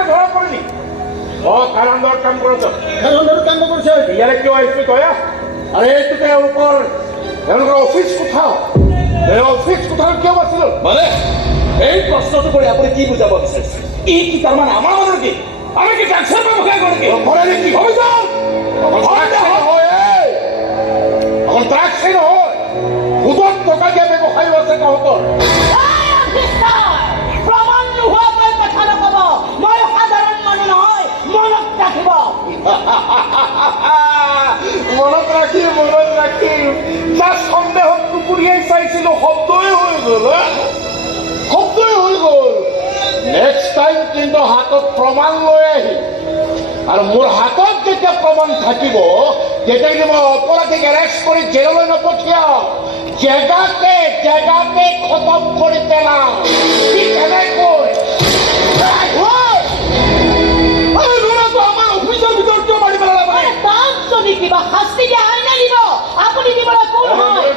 একটা ধরা পড়েনি ও কারান্দর কাম করেছ কারান্দর কাম করছে ইয়ারে কেউ আসবে কয়া আরে তোকে উপর অফিস কোথাও এই অফিস কোথাও কেউ আসছিল মানে এই প্রশ্নটো করে আপনি কি বুঝাব বিচাৰিছে এই কি তার মানে আমার মনে কি আমি কি ট্যাক্সের ব্যবহার করি কি পরে কি অভিযান এখন ট্যাক্সের হয় সুদত টকা দিয়ে ব্যৱসায় আছে তহঁতৰ প্ৰমাণ নোহোৱাকৈ কথা নকব মই সাধাৰণ মানুহ নহয় মনত ৰাখিব মনত ৰাখিম যাৰ সন্দেহত টুকুৰিয়াই চাইছিলো শব্দই হৈ গ'ল নেক্সট টাইম কিন্তু হাতত প্ৰমাণ লৈ আহিম আৰু মোৰ হাতত যেতিয়া প্ৰমাণ থাকিব তেতিয়া কিন্তু মই অপৰাধীক এৰেষ্ট কৰি জেললৈ নপঠিয়াও জেগাতে খতম কৰি পেলাওঁ কেনেকৈ আমাৰ অফিচৰ ভিতৰত কিয় মাৰি পেলালে তাক যদি কিবা শাস্তি দিয়া হয় নে দিব আপুনি দিবলৈ কোন হয়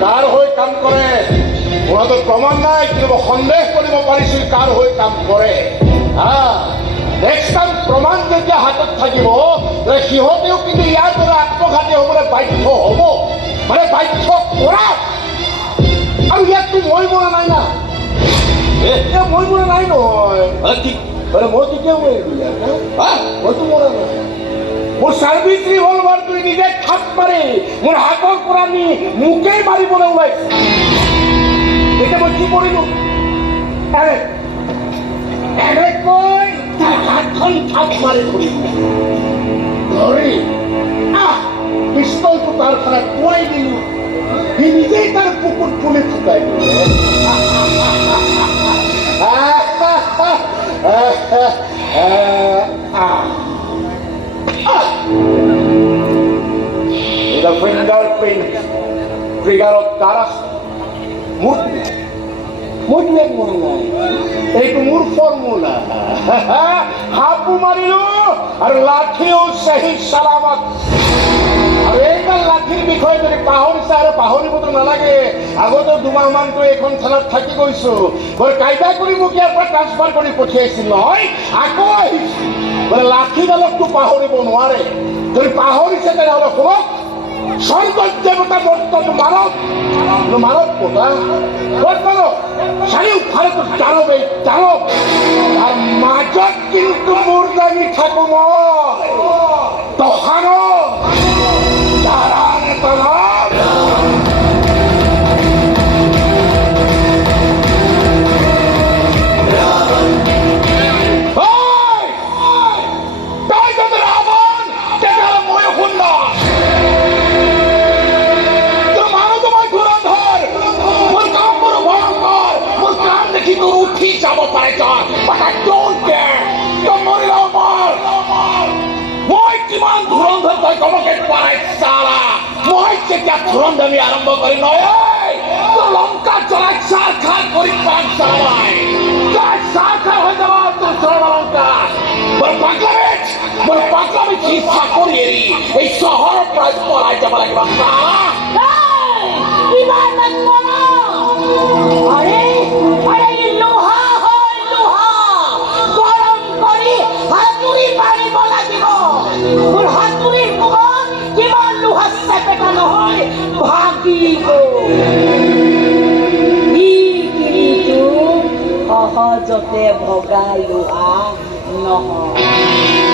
কাৰ হৈ কাম কৰে কোনোতো প্ৰমাণ নাই কিন্তু সন্দেহ কৰিব পাৰিছিল কাৰ হৈ কাম কৰে নেক্সট টাইম প্ৰমাণ যেতিয়া হাতত থাকিব সিহঁতেও কিন্তু ইয়াৰ পৰা আত্মঘাতী হ'বলৈ বাধ্য হ'ব মানে বাধ্য কৰা আৰু ইয়াততো মই মৰা নাই না মই মৰা নাই নহয় মই কেতিয়াও মইতো মৰা নাই মোৰ চাৰ্ভিচ ৰিভলভাৰটো নিজে থাপ মাৰি মোৰ হাতৰ পৰা নি মোকেই মাৰিবলৈ ওলাইছে এতিয়া মই কি কৰিলো এনেকৈ তাৰ হাতখন থাপ মাৰি ধৰি পিষ্টলটো তাৰ পৰা পুৱাই দিলো সি নিজেই তাৰ কুকুৰ পুলি ফুটাই এটা ফিঙ্গাৰ প্ৰিন্ট ট্ৰিগাৰত কাৰ আছে মইতো এক মনে নাই এইটো মোৰ ফৰ্মুলা হাপু মাৰিলো আৰু লাঠিও সহি সালামত আৰু এইডাল লাঠিৰ বিষয়ে যদি পাহৰিছা আৰু পাহৰিবতো নালাগে আগতে দুমাহমানতো এইখন থানাত থাকি গৈছো বৰ কাইদা কৰি মোক ইয়াৰ পৰা ট্ৰান্সফাৰ কৰি পঠিয়াইছিল নহয় আকৌ আহিছো বোলে লাঠিডালকতো পাহৰিব নোৱাৰে যদি পাহৰিছে তেনেহ'লে শুনক স্বৰ্গত দেবতা বৰ্তমান মানব কোথা চাৰিওফালে তো দানব আৰ মাজত কিন্তু মোৰ লাগি থাকো মই তখানো যাৰা নেতা যাব পাৰে but I don't care মই কিমান ধুৰন্ধৰ তই কবকে পাৰাই চালা মই যেতিয়া ধুৰন্ধমি আৰম্ভ কৰি নহয় তোৰ লংকা জ্বলাই চাৰ খাৰ কৰি পাক চালাই তই চাৰ খাৰ হৈ যাব তোৰ চৰণলংকা মোৰ পাগলামিত ইচ্ছা কৰি এৰি এই চহৰৰ পৰা পলাই যাব লাগিব মোৰ হাতুৰিৰ মুখত কিমান লোহা চেপেটা নহয় ভাগিব কিন্তু সহজতে ভগা লোহা নহয়